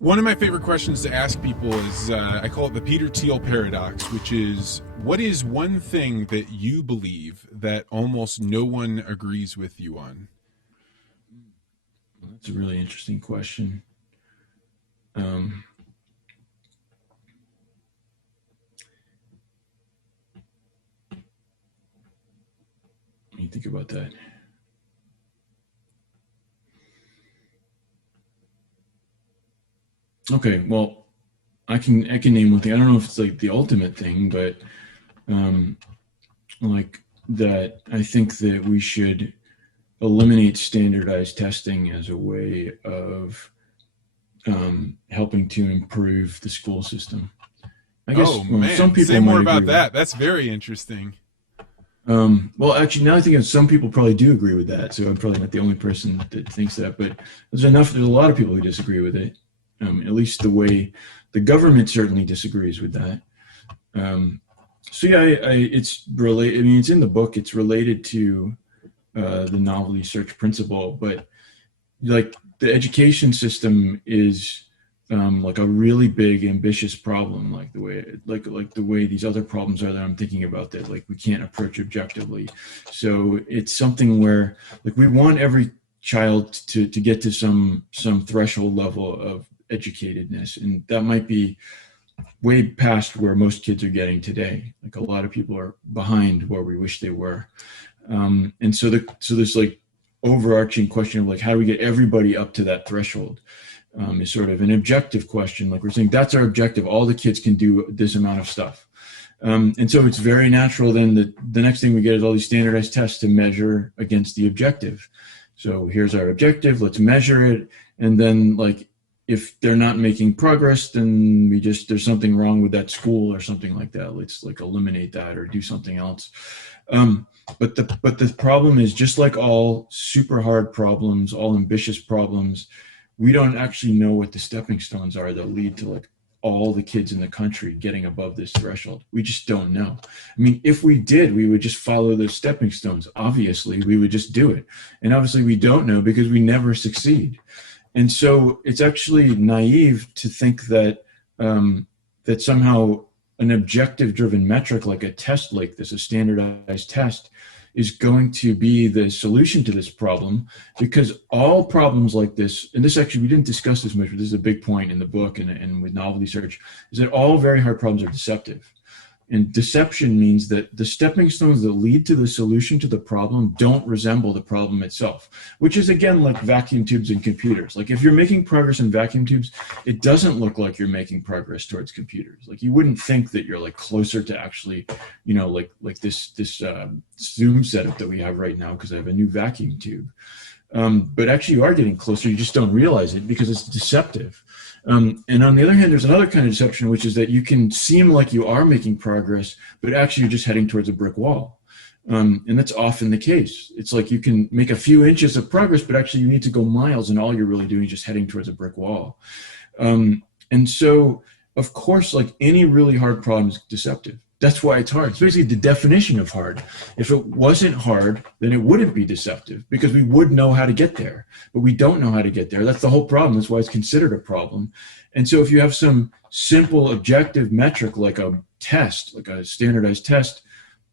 One of my favorite questions to ask people is I call it the Peter Thiel paradox, which is what is one thing that you believe that almost no one agrees with you on? That's a really interesting question. Um, Let me think about that. Okay, well, I can name one thing. I don't know if it's like the ultimate thing, but um, like that, I think that we should eliminate standardized testing as a way of helping to improve the school system. I Oh guess, well, some man, say people more might about agree with that. That's very interesting. Well, actually, now I think of some people probably do agree with that. So I'm probably not the only person that thinks that, but there's a lot of people who disagree with it. At least the way the government certainly disagrees with that. Um, so yeah, it's related. I mean, it's in the book. It's related to the novelty search principle, but like the education system is like a really big ambitious problem, like the way these other problems are that I'm thinking about, that like we can't approach objectively. So it's something where like we want every child to get to some threshold level of educatedness, and that might be way past where most kids are getting today. Like a lot of people are behind where we wish they were. And so there's like overarching question of like how do we get everybody up to that threshold, is sort of an objective question. Like we're saying that's our objective. All the kids can do this amount of stuff. And so it's very natural then that the next thing we get is all these standardized tests to measure against the objective. So here's our objective, let's measure it. And then like if they're not making progress, then there's something wrong with that school or something like that. Let's like eliminate that or do something else. But the problem is, just like all super hard problems, all ambitious problems, we don't actually know what the stepping stones are that lead to like all the kids in the country getting above this threshold. We just don't know. I mean, if we did, we would just follow those stepping stones. Obviously, we would just do it. And obviously we don't know because we never succeed. And so it's actually naive to think that that somehow an objective driven metric like a test like this, a standardized test, is going to be the solution to this problem, because all problems like this, and this actually, we didn't discuss this much, but this is a big point in the book and with novelty search, is that all very hard problems are deceptive. And deception means that the stepping stones that lead to the solution to the problem don't resemble the problem itself, which is again like vacuum tubes and computers. Like if you're making progress in vacuum tubes, it doesn't look like you're making progress towards computers. Like you wouldn't think that you're like closer to actually, like this Zoom setup that we have right now because I have a new vacuum tube. But actually you are getting closer. You just don't realize it because it's deceptive. And on the other hand, there's another kind of deception, which is that you seem like you are making progress, but actually you're just heading towards a brick wall. And that's often the case. It's like you can make a few inches of progress, but actually you need to go miles, and all you're really doing is just heading towards a brick wall. And so, of course, like any really hard problem is deceptive. That's why it's hard. It's basically the definition of hard. If it wasn't hard, then it wouldn't be deceptive because we would know how to get there, but we don't know how to get there. That's the whole problem. That's why it's considered a problem. And so if you have some simple objective metric like a test, like a standardized test,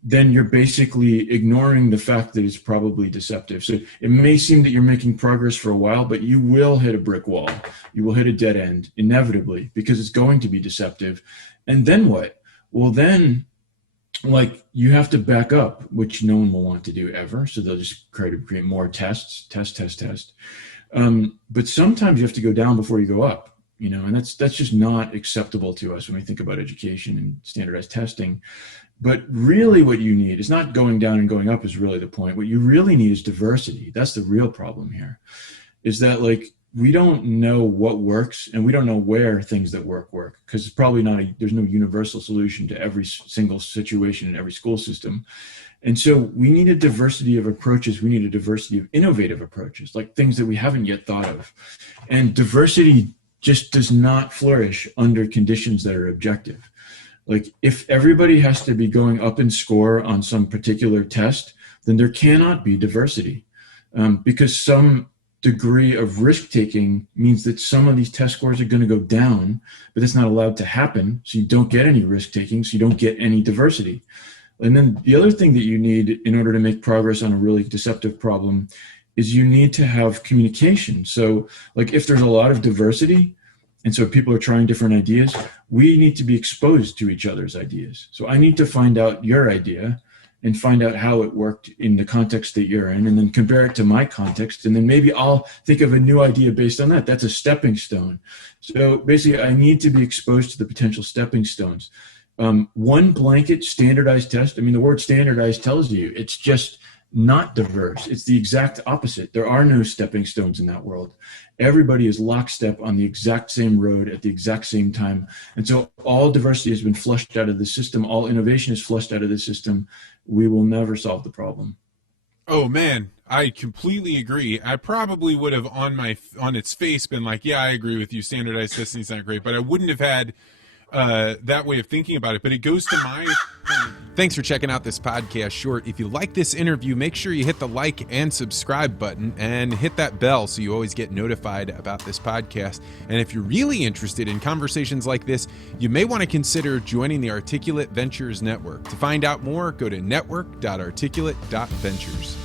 then you're basically ignoring the fact that it's probably deceptive. So it may seem that you're making progress for a while, but you will hit a brick wall. You will hit a dead end inevitably because it's going to be deceptive. And then what? Well, then, like, you have to back up, which no one will want to do ever. So they'll just create more tests, test. But sometimes you have to go down before you go up, and that's just not acceptable to us when we think about education and standardized testing. But really what you need is not going down and going up is really the point. What you really need is diversity. That's the real problem here, is that like we don't know what works and we don't know where things that work because it's probably there's no universal solution to every single situation in every school system. And so we need a diversity of approaches. We need a diversity of innovative approaches, like things that we haven't yet thought of. And diversity just does not flourish under conditions that are objective. Like if everybody has to be going up in score on some particular test, then there cannot be diversity, because some degree of risk taking means that some of these test scores are going to go down, but that's not allowed to happen. So you don't get any risk taking, so you don't get any diversity. And then the other thing that you need in order to make progress on a really deceptive problem is you need to have communication. So like if there's a lot of diversity, and so people are trying different ideas, we need to be exposed to each other's ideas. So I need to find out your idea and find out how it worked in the context that you're in, and then compare it to my context. And then maybe I'll think of a new idea based on that. That's a stepping stone. So basically I need to be exposed to the potential stepping stones. One blanket standardized test, I mean, the word standardized tells you it's just not diverse. It's the exact opposite. There are no stepping stones in that world. Everybody is lockstep on the exact same road at the exact same time. And so all diversity has been flushed out of the system. All innovation is flushed out of the system. We will never solve the problem. Oh man, I completely agree. I probably would have on its face been like, yeah, I agree with you. Standardized testing is not great, but I wouldn't have had that way of thinking about it. But it goes to my... Thanks for checking out this podcast short. If you like this interview, make sure you hit the like and subscribe button and hit that bell so you always get notified about this podcast. And if you're really interested in conversations like this, you may want to consider joining the Articulate Ventures Network. To find out more, go to network.articulate.ventures.